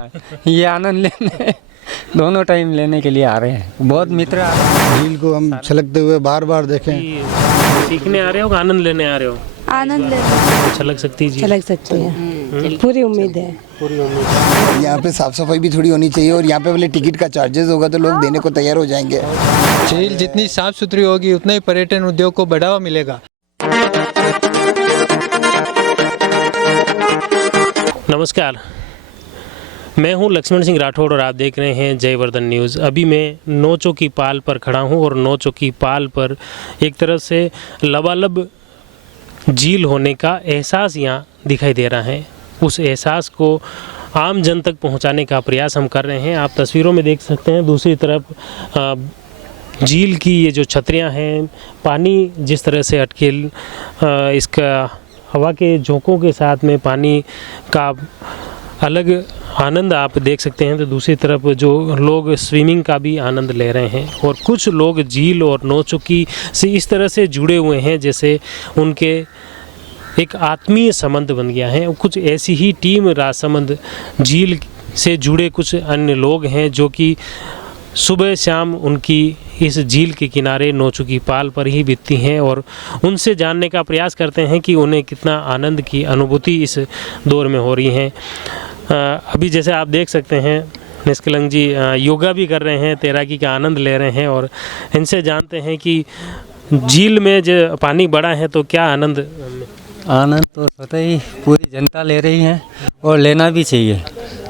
ये आनंद लेने दोनों टाइम लेने के लिए आ रहे हैं। बहुत मित्र आ रहे हैं। झील को हम छलकते हुए बार बार देखें। सीखने आ रहे हो कि आनंद लेने आ रहे हो? आनंद लेने छलक सकती है जी। छलक सकते हैं, पूरी उम्मीद है। पूरी उम्मीद। यहाँ पे साफ सफाई भी थोड़ी होनी चाहिए और यहाँ पे वाले टिकट का चार्जेस होगा तो लोग देने को तैयार हो जाएंगे। झील जितनी साफ सुथरी होगी उतना ही पर्यटन उद्योग को बढ़ावा मिलेगा। नमस्कार, मैं हूं लक्ष्मण सिंह राठौड़ और आप देख रहे हैं जयवर्धन न्यूज़। अभी मैं नौचों की पाल पर खड़ा हूं और नौचों की पाल पर एक तरह से लबालब झील होने का एहसास यहाँ दिखाई दे रहा है। उस एहसास को आम जन तक पहुँचाने का प्रयास हम कर रहे हैं। आप तस्वीरों में देख सकते हैं दूसरी तरफ झील की ये जो छतरियाँ हैं, पानी जिस तरह से अटके, इसका हवा के झोंकों के साथ में पानी का अलग आनंद आप देख सकते हैं। तो दूसरी तरफ जो लोग स्विमिंग का भी आनंद ले रहे हैं और कुछ लोग झील और नौचुकी से इस तरह से जुड़े हुए हैं जैसे उनके एक आत्मीय संबंध बन गया है। कुछ ऐसी ही टीम राजसमंद झील से जुड़े कुछ अन्य लोग हैं जो कि सुबह शाम उनकी इस झील के किनारे नौचुकी पाल पर ही बीतती हैं और उनसे जानने का प्रयास करते हैं कि उन्हें कितना आनंद की अनुभूति इस दौर में हो रही है। अभी जैसे आप देख सकते हैं निष्कलंक जी योगा भी कर रहे हैं, तैराकी का आनंद ले रहे हैं और इनसे जानते हैं कि झील में जो पानी बड़ा है तो क्या आनंद तो स्वतः ही पूरी जनता ले रही है और लेना भी चाहिए।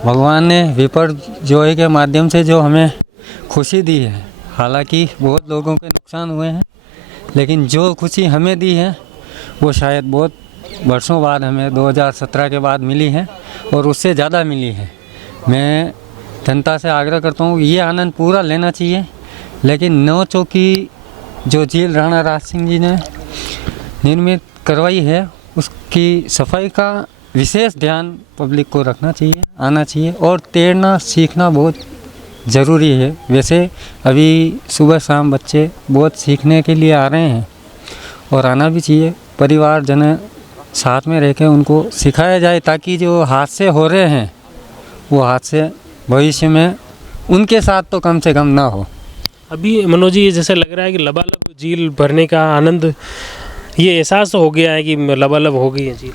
भगवान ने विपर्जोय के माध्यम से जो हमें खुशी दी है, हालांकि बहुत लोगों के नुकसान हुए हैं, लेकिन जो खुशी हमें दी है वो शायद बहुत वर्षों बाद हमें 2017 के बाद मिली है और उससे ज़्यादा मिली है। मैं जनता से आग्रह करता हूँ ये आनंद पूरा लेना चाहिए, लेकिन नौचों की जो झील राणा राज सिंह जी ने निर्मित करवाई है उसकी सफाई का विशेष ध्यान पब्लिक को रखना चाहिए, आना चाहिए और तैरना सीखना बहुत ज़रूरी है। वैसे अभी सुबह शाम बच्चे बहुत सीखने के लिए आ रहे हैं और आना भी चाहिए। परिवार जन साथ में रह के उनको सिखाया जाए ताकि जो हादसे हो रहे हैं वो हादसे भविष्य में उनके साथ तो कम से कम ना हो। अभी मनोज जी जैसे लग रहा है कि लबालब झील भरने का आनंद, ये एहसास तो हो गया है कि लबालब हो गई है झील।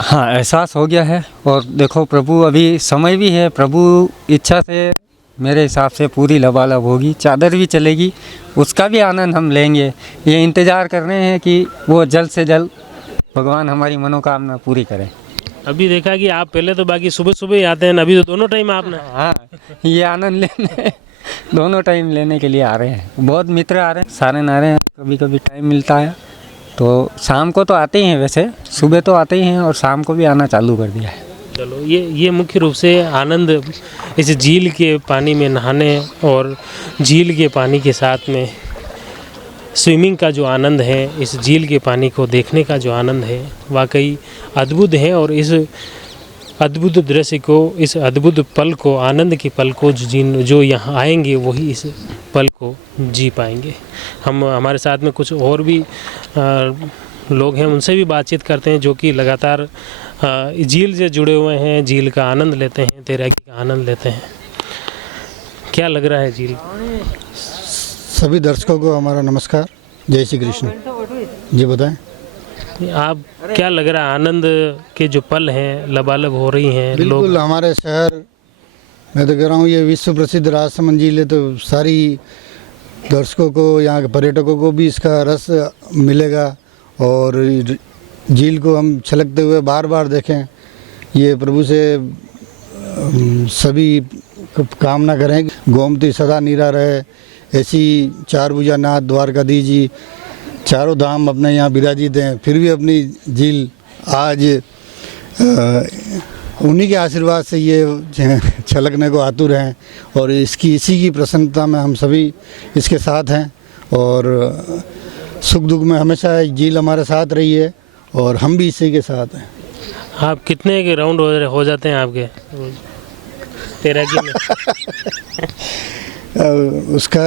हाँ, एहसास हो गया है और देखो प्रभु अभी समय भी है, प्रभु इच्छा से मेरे हिसाब से पूरी लबालब होगी, चादर भी चलेगी, उसका भी आनंद हम लेंगे। ये इंतज़ार कर रहे हैं कि वो जल्द से जल्द भगवान हमारी मनोकामना पूरी करें। अभी देखा कि आप पहले तो बाकी सुबह सुबह ही आते हैं, अभी तो दोनों टाइम आपने। हाँ, ये आनंद लेने दोनों टाइम लेने के लिए आ रहे हैं। बहुत मित्र आ रहे हैं, सारे ना रहे हैं, कभी कभी टाइम मिलता है तो शाम को तो आते ही हैं, वैसे सुबह तो आते ही हैं और शाम को भी आना चालू कर दिया है। चलो, ये मुख्य रूप से आनंद इस झील के पानी में नहाने और झील के पानी के साथ में स्विमिंग का जो आनंद है, इस झील के पानी को देखने का जो आनंद है वाकई अद्भुत है। और इस अद्भुत दृश्य को, इस अद्भुत पल को, आनंद के पल को जो यहाँ आएंगे वही इस पल को जी पाएंगे। हमारे साथ में कुछ और भी लोग हैं, उनसे भी बातचीत करते हैं जो कि लगातार झील से जुड़े हुए हैं, झील का आनंद लेते हैं, तैराकी का आनंद लेते हैं। क्या लग रहा है झील? सभी दर्शकों को हमारा नमस्कार, जय श्री कृष्ण जी। बताएं आप क्या लग रहा है, आनंद के जो पल हैं लबालब हो रही हैं लोग? बिल्कुल, हमारे शहर, मैं तो कह रहा हूँ ये विश्व प्रसिद्ध राजसमंद झील है तो सारी दर्शकों को, यहाँ के पर्यटकों को भी इसका रस मिलेगा और झील को हम छलकते हुए बार बार देखें। ये प्रभु से सभी कामना करें, गोमती सदा नीरा रहे, ऐसी चार भुजा नाथ द्वारकाधीश जी चारों धाम अपने यहाँ विराजित हैं, फिर भी अपनी झील आज उन्हीं के आशीर्वाद से ये छलकने को आतुर हैं और इसी की प्रसन्नता में हम सभी इसके साथ हैं और सुख दुख में हमेशा झील हमारे साथ रही है और हम भी इसी के साथ हैं। आप कितने के राउंड हो जाते हैं आपके तैराकी में? उसका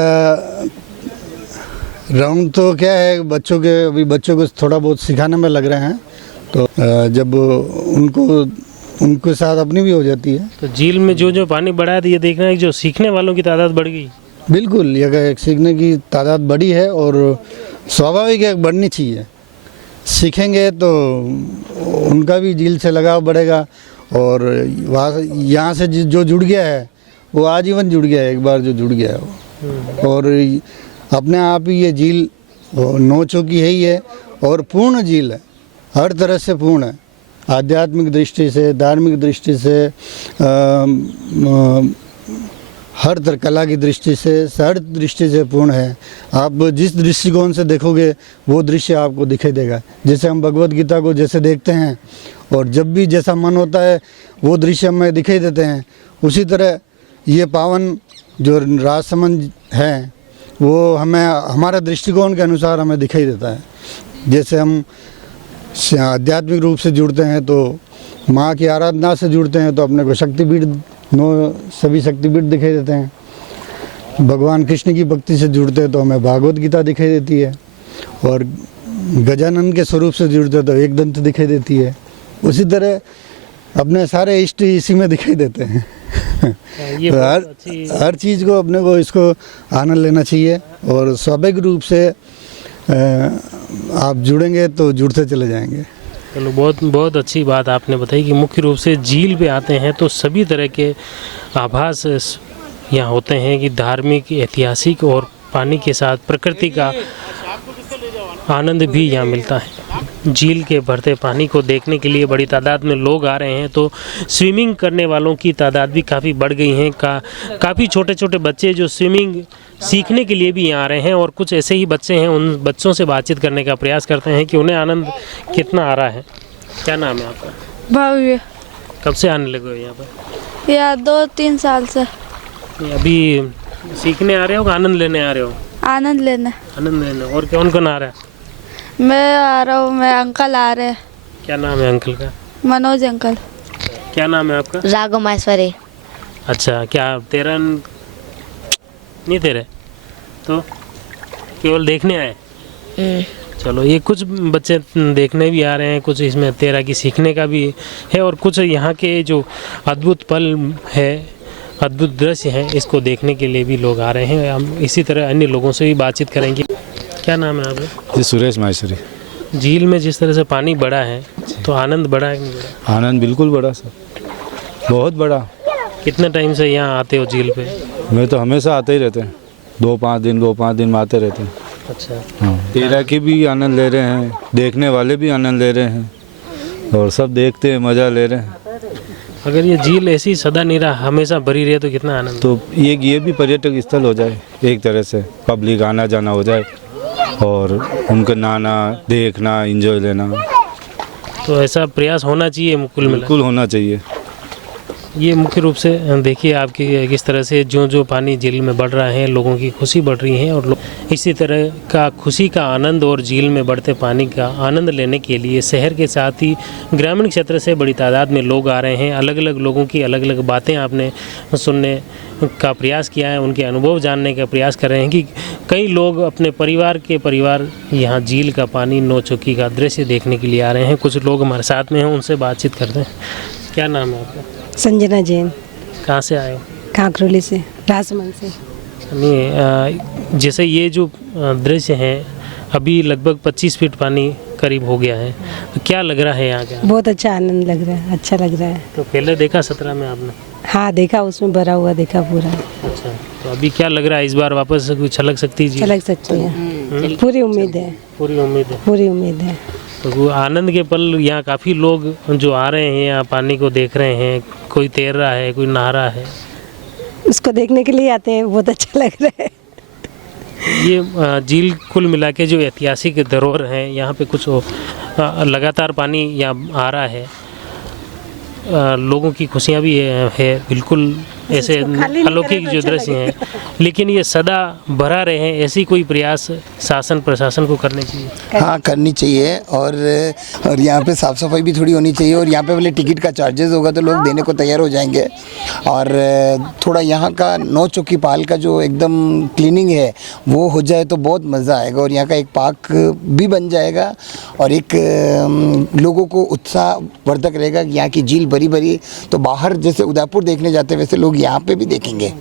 राउंड तो क्या है, अभी बच्चों को थोड़ा बहुत सिखाने में लग रहे हैं, तो जब उनको उनके साथ अपनी भी हो जाती है। तो झील में जो जो पानी बढ़ा है तो ये देखना है कि जो सीखने वालों की तादाद बढ़ गई। बिल्कुल, ये सीखने की तादाद बढ़ी है और स्वाभाविक है, बढ़नी चाहिए। सीखेंगे तो उनका भी झील से लगाव बढ़ेगा और वहाँ यहाँ से जो जुड़ गया है वो आजीवन जुड़ गया है, एक बार जो जुड़ गया है वो। और अपने आप ही ये झील नौ चौकी है ही है और पूर्ण झील है, हर तरह से पूर्ण है, आध्यात्मिक दृष्टि से, धार्मिक दृष्टि से, हर तरह कला की दृष्टि से, हर दृष्टि से पूर्ण है। आप जिस दृष्टिकोण से देखोगे वो दृश्य आपको दिखाई देगा। जैसे हम भगवत गीता को जैसे देखते हैं और जब भी जैसा मन होता है वो दृश्य हमें दिखाई देते हैं, उसी तरह ये पावन जो राजसमंद है वो हमें हमारे दृष्टिकोण के अनुसार हमें दिखाई देता है। जैसे हम आध्यात्मिक रूप से जुड़ते हैं तो माँ की आराधना से जुड़ते हैं तो अपने को शक्तिपीठ, सभी शक्तिपीठ दिखाई देते हैं। भगवान कृष्ण की भक्ति से जुड़ते हैं तो हमें भागवत गीता दिखाई देती है और गजानन के स्वरूप से जुड़ते हैं तो एक दंत दिखाई देती है। उसी तरह अपने सारे इष्ट इसी में दिखाई देते हैं। ये तो बहुत हर चीज़ को अपने को इसको आनंद लेना चाहिए और स्वाभाविक रूप से आप जुड़ेंगे तो जुड़ते चले जाएंगे। चलो, बहुत बहुत अच्छी बात आपने बताई कि मुख्य रूप से झील पे आते हैं तो सभी तरह के आभास यहाँ होते हैं कि धार्मिक, ऐतिहासिक और पानी के साथ प्रकृति का आनंद भी यहाँ मिलता है। झील के भरते पानी को देखने के लिए बड़ी तादाद में लोग आ रहे हैं तो स्विमिंग करने वालों की तादाद भी काफ़ी बढ़ गई हैं। काफ़ी छोटे छोटे बच्चे जो स्विमिंग सीखने के लिए भी यहाँ आ रहे हैं और कुछ ऐसे ही बच्चे हैं, उन बच्चों से बातचीत करने का प्रयास करते हैं कि उन्हें आनंद कितना आ रहा है। क्या नाम है आपका? भव्य। कब से आने लगे हो यहाँ पर? या 2-3 साल से। अभी सीखने आ रहे हो कि आनंद लेने आ रहे हो? आनंद लेना। आनंद लेने। और कौन कौन आ रहा है? मैं आ रहा हूँ, मैं अंकल आ रहे हैं। क्या नाम है अंकल का? मनोज अंकल। क्या नाम है आपका? राघव माहेश्वरी। अच्छा, क्या तेरा नहीं तेरे तो केवल देखने आए? चलो, ये कुछ बच्चे देखने भी आ रहे हैं, कुछ इसमें तेरा की सीखने का भी है और कुछ यहाँ के जो अद्भुत पल है, अद्भुत दृश्य है, इसको देखने के लिए भी लोग आ रहे हैं। हम इसी तरह अन्य लोगों से भी बातचीत करेंगे। क्या नाम है आपका? जी, सुरेश माहेश्वरी। झील में जिस तरह से पानी बढ़ा है तो आनंद बढ़ा है कि नहीं बढ़ा? आनंद बिल्कुल बढ़ा सर, बहुत बड़ा। कितने टाइम से यहाँ आते हो झील पे? मैं तो हमेशा आते ही रहते हैं, 2-5 दिन में आते रहते हैं। अच्छा। हाँ, तैराकी भी आनंद ले रहे हैं, देखने वाले भी आनंद ले रहे हैं और सब देखते हैं, मज़ा ले रहे हैं। अगर ये झील ऐसी सदा निरा हमेशा भरी रहे तो कितना आनंद। तो ये भी पर्यटक स्थल हो जाए, एक तरह से पब्लिक आना जाना हो जाए और उनका नहाना, देखना, एंजॉय लेना। तो ऐसा प्रयास होना चाहिए कुल मिला। बिल्कुल होना चाहिए। ये मुख्य रूप से देखिए आपकी किस तरह से जो पानी झील में बढ़ रहा है, लोगों की खुशी बढ़ रही है और लोग इसी तरह का खुशी का आनंद और झील में बढ़ते पानी का आनंद लेने के लिए शहर के साथ ही ग्रामीण क्षेत्र से बड़ी तादाद में लोग आ रहे हैं। अलग अलग लोगों की अलग अलग बातें आपने सुनने का प्रयास किया है, उनके अनुभव जानने का प्रयास कर रहे हैं कि कई लोग अपने परिवार यहाँ झील का पानी, नौ चौकी का दृश्य देखने के लिए आ रहे हैं। कुछ लोग हमारे साथ में हैं, उनसे बातचीत करते हैं। क्या नाम है आपका? संजना जैन। कहाँ से आए हो? कांकरोली से, राजमहल से। नहीं, जैसे ये जो दृश्य है, अभी लगभग 25 फीट पानी करीब हो गया है, तो क्या लग रहा है यहाँ का? बहुत अच्छा आनंद लग रहा है, अच्छा लग रहा है। तो पहले देखा 17 में आपने? हाँ देखा, उसमें भरा हुआ देखा पूरा। अच्छा, तो अभी क्या लग रहा है, इस बार वापस से कुछ छलक सकती है? छलक सकती है, पूरी उम्मीद है। पूरी उम्मीद है। पूरी उम्मीद है। तो वो आनंद के पल यहाँ काफ़ी लोग जो आ रहे हैं, यहाँ पानी को देख रहे हैं, कोई तैर रहा है, कोई नहा रहा है, उसको देखने के लिए आते हैं, बहुत अच्छा लग रहा है। ये झील कुल मिला के जो ऐतिहासिक धरोहर है, यहाँ पे कुछ लगातार पानी यहाँ आ रहा है, लोगों की खुशियाँ भी है बिल्कुल ऐसे अलौकिक जो दृश्य हैं, लेकिन ये सदा भरा रहे, ऐसी कोई प्रयास शासन प्रशासन को करने चाहिए। हाँ, करनी चाहिए। और यहाँ पे साफ़ सफाई भी थोड़ी होनी चाहिए। और यहाँ पे वाले टिकट का चार्जेस होगा तो लोग देने को तैयार हो जाएंगे। और थोड़ा यहाँ का नौ चौकी पाल का जो एकदम क्लीनिंग है वो हो जाए तो बहुत मज़ा आएगा। और यहाँ का एक पार्क भी बन जाएगा और एक लोगों को उत्साहवर्धक रहेगा कि यहाँ की झील भरी भरी, तो बाहर जैसे उदयपुर देखने जाते हैं वैसे लोग यहाँ पे भी देखेंगे।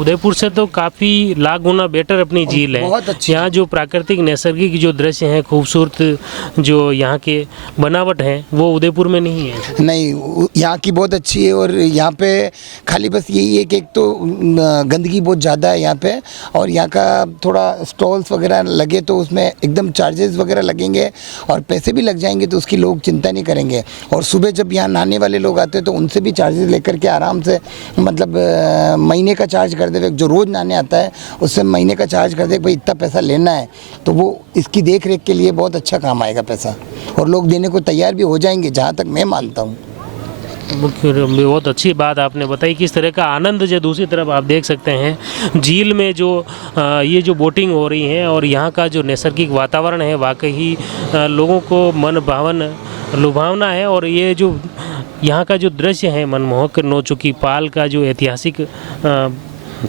उदयपुर से तो काफ़ी लाख गुना बेटर अपनी झील है। बहुत अच्छी। यहाँ जो प्राकृतिक नैसर्गिक जो दृश्य हैं, खूबसूरत जो यहाँ के बनावट हैं, वो उदयपुर में नहीं है। नहीं, यहाँ की बहुत अच्छी है। और यहाँ पे खाली बस यही है कि एक तो गंदगी बहुत ज़्यादा है यहाँ पे, और यहाँ का थोड़ा स्टॉल्स वगैरह लगे तो उसमें एकदम चार्जेस वगैरह लगेंगे और पैसे भी लग जाएंगे, तो उसकी लोग चिंता नहीं करेंगे। और सुबह जब यहाँ नहाने वाले लोग आते हैं तो उनसे भी चार्जेस लेकर के आराम से, मतलब महीने का चार्ज कर दे। जो रोज़ नहाने आता है उससे महीने का चार्ज कर दे, भाई इतना पैसा लेना है, तो वो इसकी देख रेख के लिए बहुत अच्छा काम आएगा पैसा, और लोग देने को तैयार भी हो जाएंगे, जहाँ तक मैं मानता हूँ। बहुत अच्छी बात आपने बताई। किस तरह का आनंद जो दूसरी तरफ आप देख सकते हैं झील में जो ये जो बोटिंग हो रही है और यहाँ का जो नैसर्गिक वातावरण है, वाकई लोगों को मन भावन लुभावना है। और ये जो यहाँ का जो दृश्य है मनमोहक, नौ चौकी पाल का जो ऐतिहासिक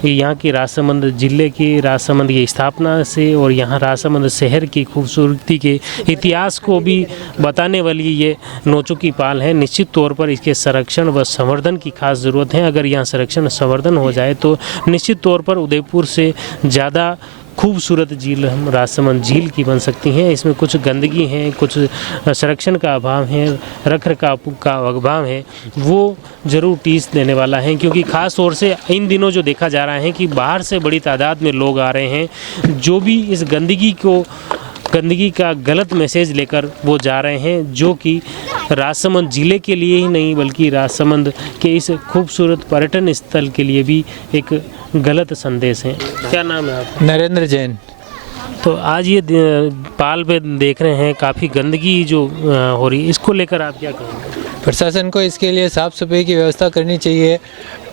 यहाँ की राजसमंद ज़िले की राजसमंद की स्थापना से और यहाँ राजसमंद शहर की खूबसूरती के इतिहास को भी बताने वाली ये नौ चौकी पाल है। निश्चित तौर पर इसके संरक्षण व संवर्धन की खास ज़रूरत है। अगर यहाँ संरक्षण संवर्धन हो जाए तो निश्चित तौर पर उदयपुर से ज़्यादा खूबसूरत झील हम राजसमंद झील की बन सकती हैं। इसमें कुछ गंदगी है, कुछ संरक्षण का अभाव है, रख रखाव का अभाव है, वो ज़रूर टीस देने वाला है। क्योंकि ख़ास तौर से इन दिनों जो देखा जा रहा है कि बाहर से बड़ी तादाद में लोग आ रहे हैं, जो भी इस गंदगी का गलत मैसेज लेकर वो जा रहे हैं, जो कि राजसमंद ज़िले के लिए ही नहीं बल्कि राजसमंद के इस खूबसूरत पर्यटन स्थल के लिए भी एक गलत संदेश है। क्या नाम है आपका? नरेंद्र जैन। तो आज ये पाल पे देख रहे हैं काफ़ी गंदगी जो हो रही है, इसको लेकर आप क्या कहेंगे? प्रशासन को इसके लिए साफ़ सफाई की व्यवस्था करनी चाहिए।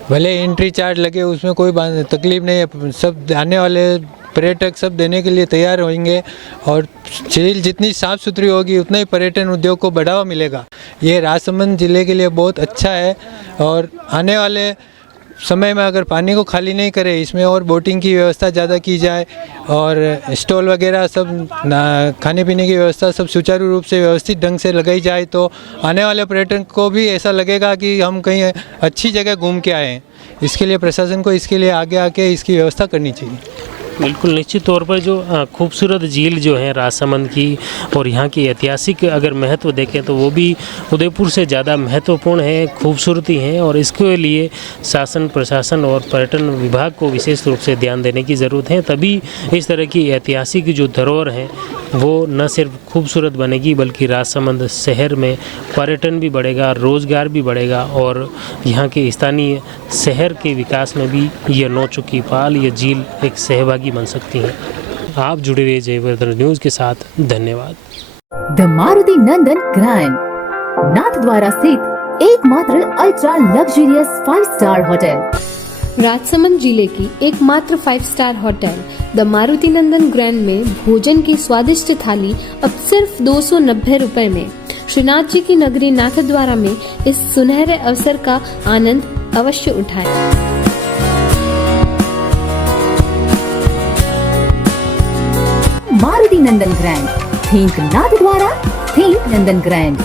भले एंट्री चार्ज लगे, उसमें कोई तकलीफ नहीं है। सब आने वाले पर्यटक सब देने के लिए तैयार होंगे और झील जितनी साफ़ सुथरी होगी उतना ही पर्यटन उद्योग को बढ़ावा मिलेगा। ये राजसमंद ज़िले के लिए बहुत अच्छा है। और आने वाले समय में अगर पानी को खाली नहीं करे, इसमें और बोटिंग की व्यवस्था ज़्यादा की जाए और स्टॉल वगैरह सब खाने पीने की व्यवस्था सब सुचारू रूप से व्यवस्थित ढंग से लगाई जाए, तो आने वाले पर्यटन को भी ऐसा लगेगा कि हम कहीं अच्छी जगह घूम के आए हैं। इसके लिए प्रशासन को इसके लिए आगे आके इसकी व्यवस्था करनी चाहिए। बिल्कुल, निश्चित तौर पर जो खूबसूरत झील जो है राजसमंद की और यहाँ की ऐतिहासिक अगर महत्व देखें तो वो भी उदयपुर से ज़्यादा महत्वपूर्ण है, खूबसूरती है। और इसके लिए शासन प्रशासन और पर्यटन विभाग को विशेष रूप से ध्यान देने की ज़रूरत है। तभी इस तरह की ऐतिहासिक जो धरोहर है वो न सिर्फ खूबसूरत बनेगी बल्कि राजसमंद शहर में पर्यटन भी बढ़ेगा, रोज़गार भी बढ़ेगा और यहाँ के स्थानीय शहर के विकास में भी ये नौ चौकी पाल, ये झील एक सहभागी बन सकती हैं। आप जुड़े रहिए जयवर्धन न्यूज़ के साथ। धन्यवाद। The Maruti Nandan grand Nathdwara स्थित एकमात्र ultra luxurious 5 star hotel. Rajsamand जिले की एकमात्र 5 star hotel the Maruti Nandan grand में भोजन की स्वादिष्ट थाली अब सिर्फ 290 रुपए में। श्रीनाथ जी की नगरी नाथद्वारा में इस सुनहरे अवसर का आनंद अवश्य उठाएं। मारुति नंदन ग्रैंड, थिंक नाथद्वारा, थिंक नंदन ग्रैंड।